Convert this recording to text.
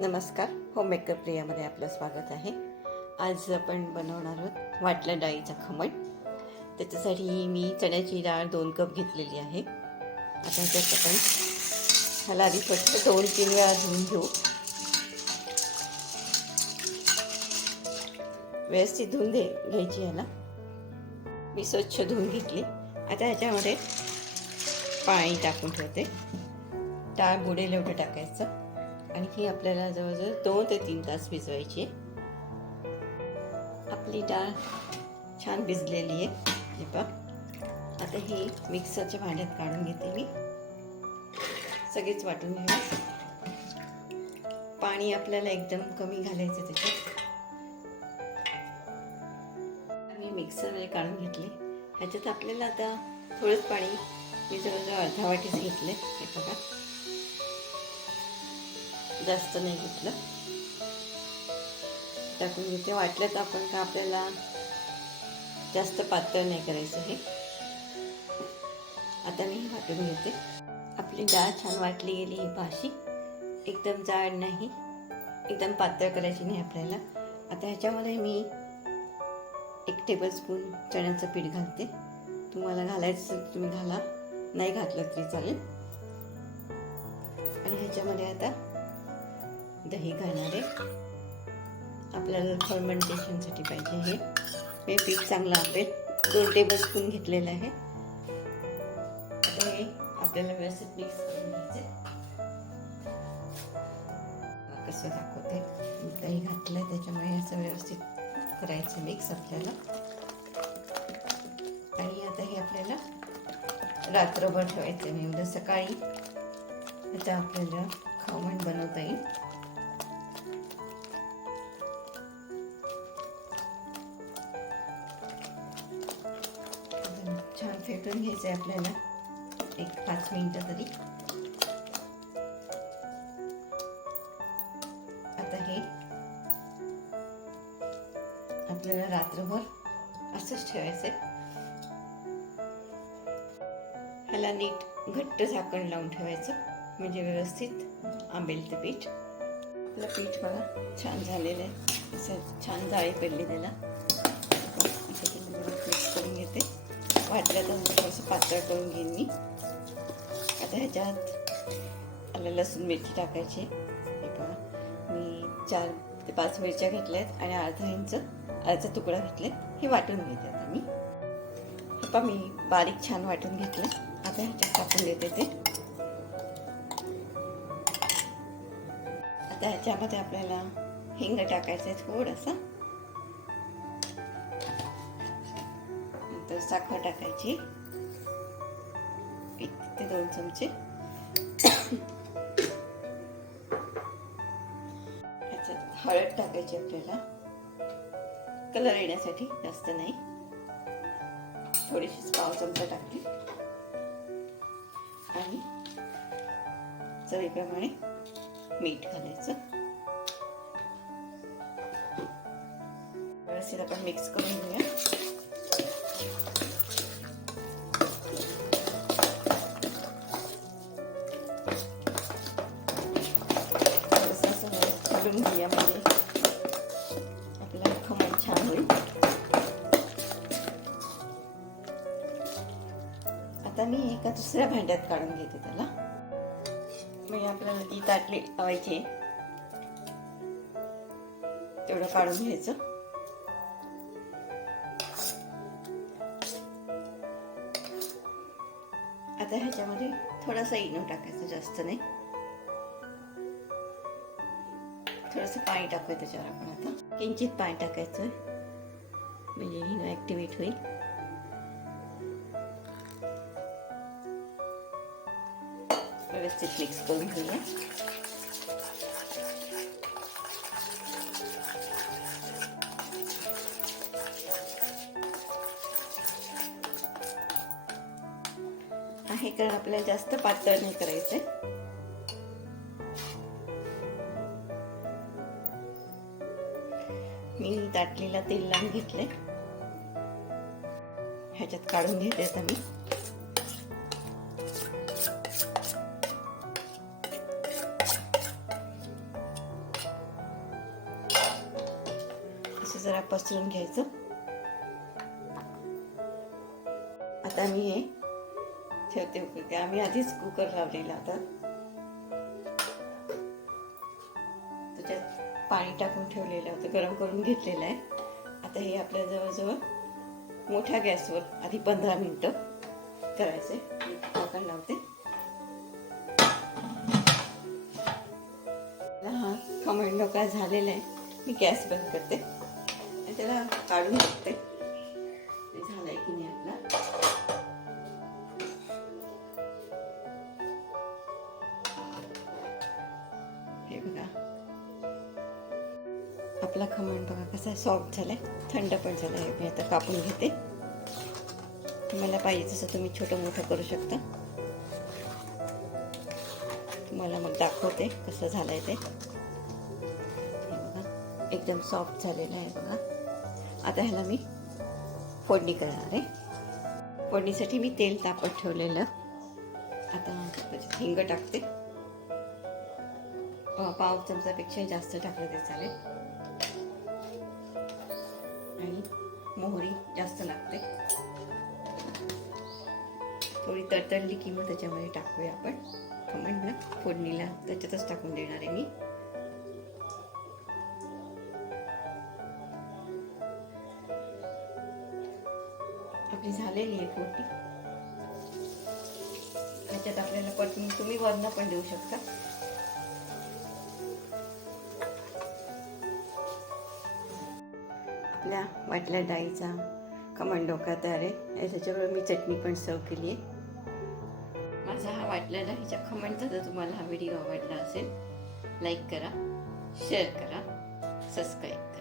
नमस्कार home maker प्रियामध्ये आपलं स्वागत आहे. आज आपण बनवणार आहोत वाटल्या डाळीचा खमण. त्याच्यासाठी मी चण्याची डाळ दोन कप घेतलेली आहे. आता ह्याच्यात आपण ह्याला आधी फक्त दोन तीन वेळा धुवून घेऊ. व्यवस्थित धुवून दे घ्यायची ह्याला मी स्वच्छ धुवून घेतली. आता ह्याच्यामध्ये पाणी टाकून ठेवते. डाळ बुडेल एवढं टाकायचं. आणि ही आपल्याला जवळजवळ दोन ते तीन तास भिजवायची. आपली डाळ छान भिजलेली आहे. हे आता ही मिक्सरच्या भांड्यात काढून घेते मी. सगळेच वाटून घ्यावे पाणी आपल्याला एकदम कमी घालायचं त्याच्यात. आम्ही मिक्सरमध्ये काढून घेतली. ह्याच्यात आपल्याला आता थोडंच पाणी मी जवळजवळ अर्धा वाटीच घेतले हे बघा. जास्त नाही घेतलं. टाकून घेते. वाटलं तर आपण का आपल्याला जास्त पातळ नाही करायचं हे. आता मी वाटून घेते. आपली डाळ छान वाटली गेली ही भाशी एकदम जाड नाही. एकदम पातळ करायची नाही आपल्याला. आता ह्याच्यामध्ये मी एक टेबलस्पून चण्याचं पीठ घालते. तुम्हाला घालायचं तर तुम्ही घाला. नाही घातलं तरी चालेल. आणि ह्याच्यामध्ये आता दही घालणार आहे. आपल्याला फर्मेंटेशनसाठी पाहिजे हे. हे पीठ चांगलं आंबेल दोन टेबल स्पून घेतलेलं आहे. हे आपल्याला व्यवस्थित मिक्स करून घ्यायचं कसं दाखवते दही घातलं आहे त्याच्यामुळे असं व्यवस्थित करायचं मिक्स आपल्याला. आणि आता हे आपल्याला रात्रभर ठेवायचं आहे म्हणजे सकाळी आता आपल्याला खमण बनवता येईल. आहे आपल्याला. एक पाच मिनिटं तरी. आता हे आपल्याला रात्रभर असंच ठेवायचं आहे ह्याला नीट घट्ट झाकण लावून ठेवायचं. म्हणजे व्यवस्थित आंबेल ते पीठ. आपलं पीठ बघा छान झालेलं आहे. असं छान जाळी पडली त्याला. मिक्स करून घेते. वाटलं तर पातळ करून घेईन मी. आता ह्याच्यात आलं लसूण मिरची टाकायची हे बघा मी चार ते पाच मिरच्या घेतल्या आहेत आणि अर्धा इंच अर्धा तुकडा घेतले हे वाटून घेते आता मी. हे पहा मी बारीक छान वाटून घेतलं. आता ह्याच्यात टाकून देते ते. आता ह्याच्यामध्ये आपल्याला हिंग टाकायचं आहे थोडंसं. नंतर साखर टाकायची. दोन चमचे. ह्याच्यात हळद टाकायची आपल्याला. कलर येण्यासाठी जास्त नाही. थोडीशी पाव चमचा टाकली. आणि चवीप्रमाणे मीठ घालायचं. व्यवस्थित आपण मिक्स करून घेऊया. असं घेऊया म्हणजे आपल्याला खमण छान होईल आता मी एका दुसऱ्या भांड्यात काढून घेते त्याला म्हणजे आपल्याला ती ताटली लावायची तेवढं काढून घ्यायचं आता ह्याच्यामध्ये थोडासा इनो टाकायचा जास्त नाही थोडंसं पाणी टाकूया त्याच्यावर आपण आता. किंचित पाणी टाकायचं म्हणजे इनो ॲक्टिवेट होईल. व्यवस्थित मिक्स करून घेऊया. आहे कारण आपल्याला जास्त पातळ नाही करायचं आहे मी दाटलेला तेल लावून घेतले ह्याच्यात काढून घेते आता मी. असं जरा पसरून घ्यायचं. आता मी हे ठेवते आम्ही आधीच कुकर लावलेला आता पाणी टाकून ठेवलेलं होतं गरम करून घेतलेलं आहे. आता हे आपल्या जवळजवळ मोठ्या गॅसवर आधी पंधरा मिनटं करायचं मी झाकण लावते. हा खमण काय झालेला आहे. मी गॅस बंद करते. आणि त्याला काढून टाकते. ते झालंय की नाही आपला? हे बघा. आपला खमण बघा कसा सॉफ्ट झालाय थंड पण झालाय मी आता कापून घेते. तुम्हाला पाहिजे तसं तुम्ही छोटं मोठं करू शकता. तुम्हाला मग दाखवते कसं झालंय ते. बघा एकदम सॉफ्ट झालेलं आहे बघा. आता ह्याला मी फोडणी करणार आहे. फोडणीसाठी मी तेल तापत ठेवलेलं. आता हिंग टाकते. पाव चमचापेक्षा जास्त टाकलं ते चालेल. आणि मोहरी जास्त लागते. थोडी तडतडली की मग त्याच्यामध्ये टाकूया आपण. खमण फोडणीला त्याच्यातच टाकून देणार आहे मी. आपली झालेली आहे फोडणी. त्याच्यात आपल्याला पटकन तुम्ही वर्ण पण देऊ शकता. आपल्या वाटल्या डाळीचा. खमण डोका तयार आहे त्याच्याबरोबर मी चटणी पण सर्व केली आहे माझा हा वाटल्या डाळीचा खमणचा जर तुम्हाला हा व्हिडिओ आवडला असेल लाईक करा शेअर करा सबस्क्राईब करा.